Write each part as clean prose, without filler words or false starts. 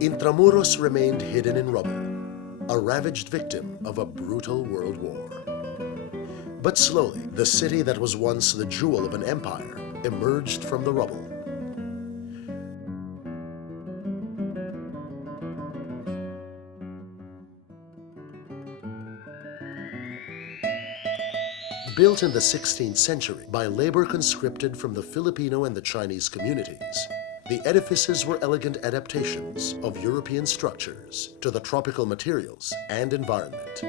Intramuros remained hidden in rubble, a ravaged victim of a brutal world war. But slowly, the city that was once the jewel of an empire emerged from the rubble. Built in the 16th century by labor conscripted from the Filipino and the Chinese communities, the edifices were elegant adaptations of European structures to the tropical materials and environment.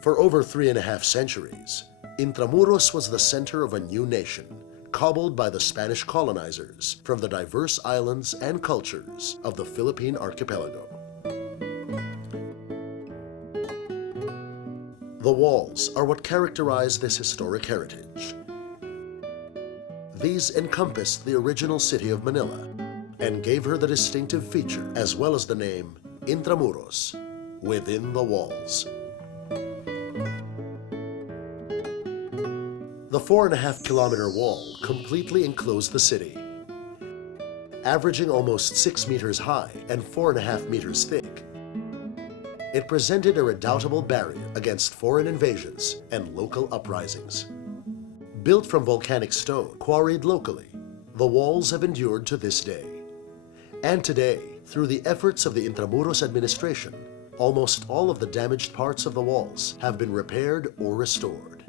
For over 3.5 centuries, Intramuros was the center of a new nation, cobbled by the Spanish colonizers from the diverse islands and cultures of the Philippine archipelago. The walls are what characterize this historic heritage. These encompassed the original city of Manila and gave her the distinctive feature as well as the name Intramuros, within the walls. The 4.5-kilometer wall completely enclosed the city. Averaging almost 6 meters high and 4.5 meters thick, it presented a redoubtable barrier against foreign invasions and local uprisings. Built from volcanic stone quarried locally, the walls have endured to this day. And today, through the efforts of the Intramuros administration, almost all of the damaged parts of the walls have been repaired or restored.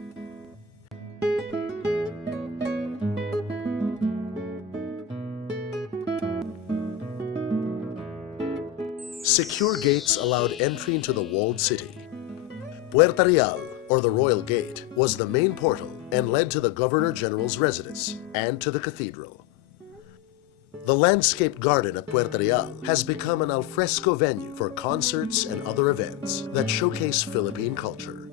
Secure gates allowed entry into the walled city. Puerta Real, or the Royal Gate, was the main portal and led to the Governor-General's residence and to the cathedral. The landscaped garden at Puerta Real has become an alfresco venue for concerts and other events that showcase Philippine culture.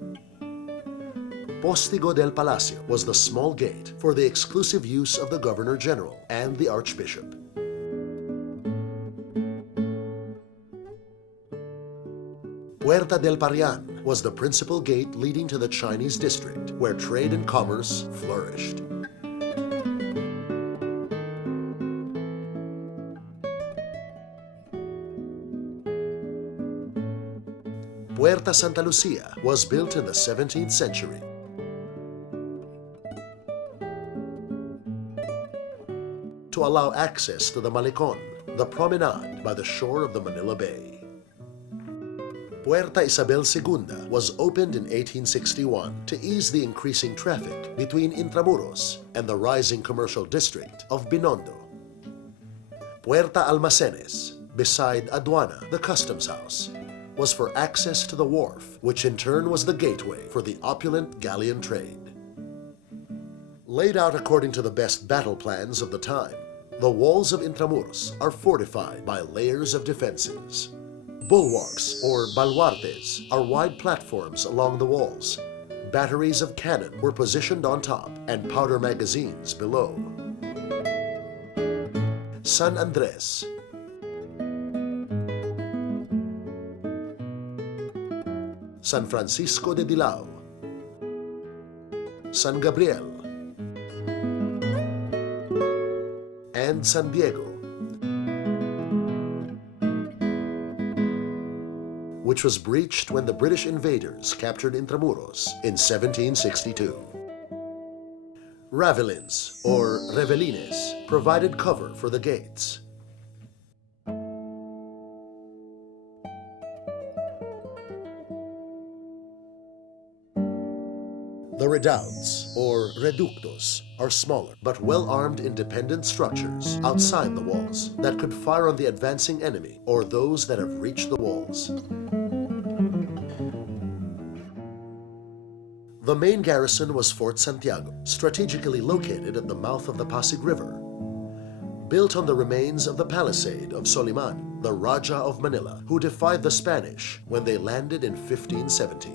Postigo del Palacio was the small gate for the exclusive use of the Governor-General and the Archbishop. Puerta del Parian was the principal gate leading to the Chinese district, where trade and commerce flourished. Puerta Santa Lucia was built in the 17th century. To allow access to the Malecon, the promenade by the shore of the Manila Bay. Puerta Isabel II was opened in 1861 to ease the increasing traffic between Intramuros and the rising commercial district of Binondo. Puerta Almacenes, beside Aduana, the customs house, was for access to the wharf, which in turn was the gateway for the opulent galleon trade. Laid out according to the best battle plans of the time, the walls of Intramuros are fortified by layers of defenses. Bulwarks, or baluartes, are wide platforms along the walls. Batteries of cannon were positioned on top and powder magazines below. San Andres, San Francisco de Dilao, San Gabriel, and San Diego, which was breached when the British invaders captured Intramuros in 1762. Ravelins, or revelines, provided cover for the gates. The redoubts, or reductos, are smaller but well-armed independent structures outside the walls that could fire on the advancing enemy or those that have reached the walls. The main garrison was Fort Santiago, strategically located at the mouth of the Pasig River. Built on the remains of the palisade of Soliman, the Raja of Manila, who defied the Spanish when they landed in 1570.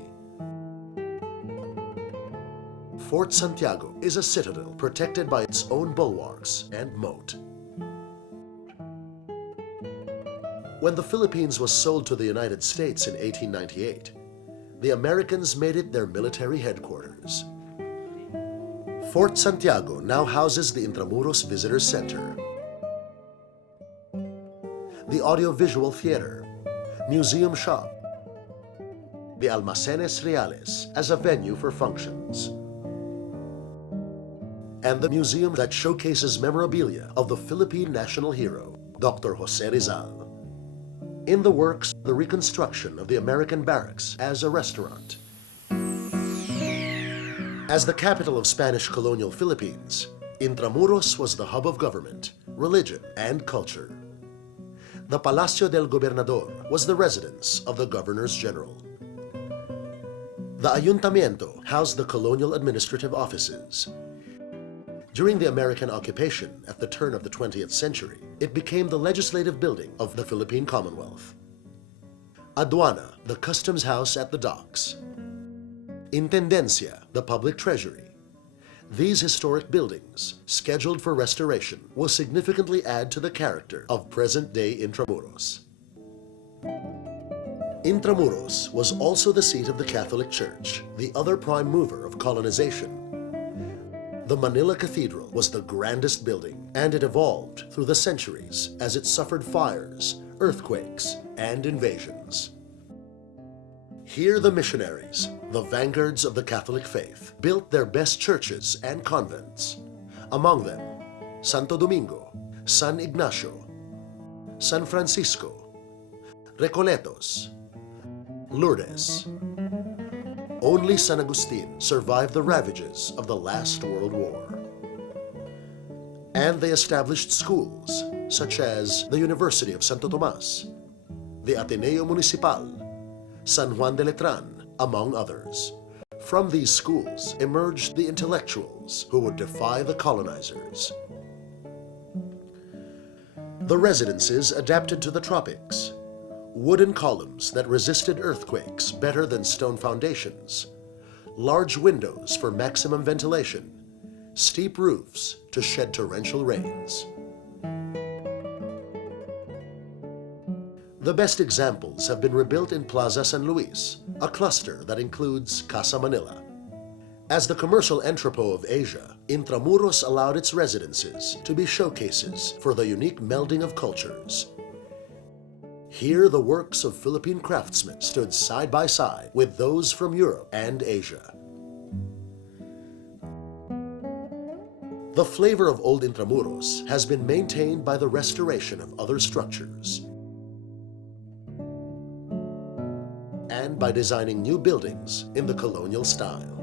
Fort Santiago is a citadel protected by its own bulwarks and moat. When the Philippines was sold to the United States in 1898, the Americans made it their military headquarters. Fort Santiago now houses the Intramuros Visitor Center, the Audiovisual Theater, Museum Shop, the Almacenes Reales as a venue for functions, and the museum that showcases memorabilia of the Philippine national hero, Dr. Jose Rizal. In the works, the reconstruction of the American barracks as a restaurant. As the capital of Spanish colonial Philippines, Intramuros was the hub of government, religion, and culture. The Palacio del Gobernador was the residence of the Governors General. The Ayuntamiento housed the colonial administrative offices. During the American occupation at the turn of the 20th century, it became the legislative building of the Philippine Commonwealth. Aduana, the customs house at the docks. Intendencia, the public treasury. These historic buildings, scheduled for restoration, will significantly add to the character of present-day Intramuros. Intramuros was also the seat of the Catholic Church, the other prime mover of colonization. The Manila Cathedral was the grandest building, and it evolved through the centuries as it suffered fires, earthquakes, and invasions. Here the missionaries, the vanguards of the Catholic faith, built their best churches and convents. Among them, Santo Domingo, San Ignacio, San Francisco, Recoletos, Lourdes. Only San Agustin survived the ravages of the last World War. And they established schools, such as the University of Santo Tomas, the Ateneo Municipal, San Juan de Letran, among others. From these schools emerged the intellectuals who would defy the colonizers. The residences adapted to the tropics. Wooden columns that resisted earthquakes better than stone foundations. Large windows for maximum ventilation. Steep roofs to shed torrential rains. The best examples have been rebuilt in Plaza San Luis, a cluster that includes Casa Manila. As the commercial entrepot of Asia, Intramuros allowed its residences to be showcases for the unique melding of cultures. Here the works of Philippine craftsmen stood side by side with those from Europe and Asia. The flavor of old Intramuros has been maintained by the restoration of other structures and by designing new buildings in the colonial style.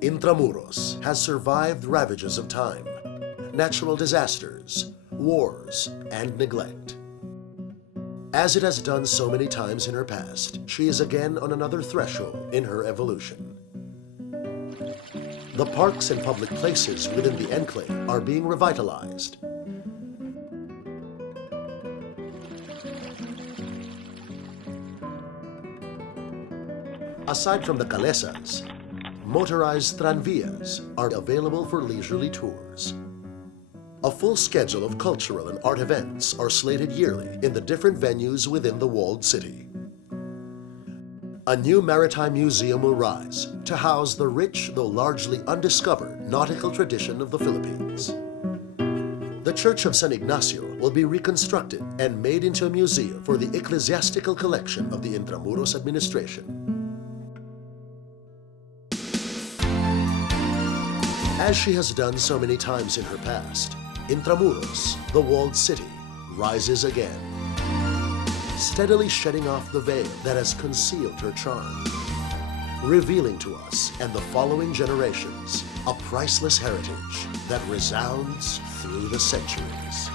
Intramuros has survived ravages of time, natural disasters, wars, and neglect. As it has done so many times in her past, she is again on another threshold in her evolution. The parks and public places within the enclave are being revitalized. Aside from the calesas, motorized tranvías are available for leisurely tours. A full schedule of cultural and art events are slated yearly in the different venues within the walled city. A new maritime museum will rise to house the rich, though largely undiscovered, nautical tradition of the Philippines. The Church of San Ignacio will be reconstructed and made into a museum for the ecclesiastical collection of the Intramuros administration. As she has done so many times in her past, Intramuros, the walled city, rises again, steadily shedding off the veil that has concealed her charm, revealing to us and the following generations a priceless heritage that resounds through the centuries.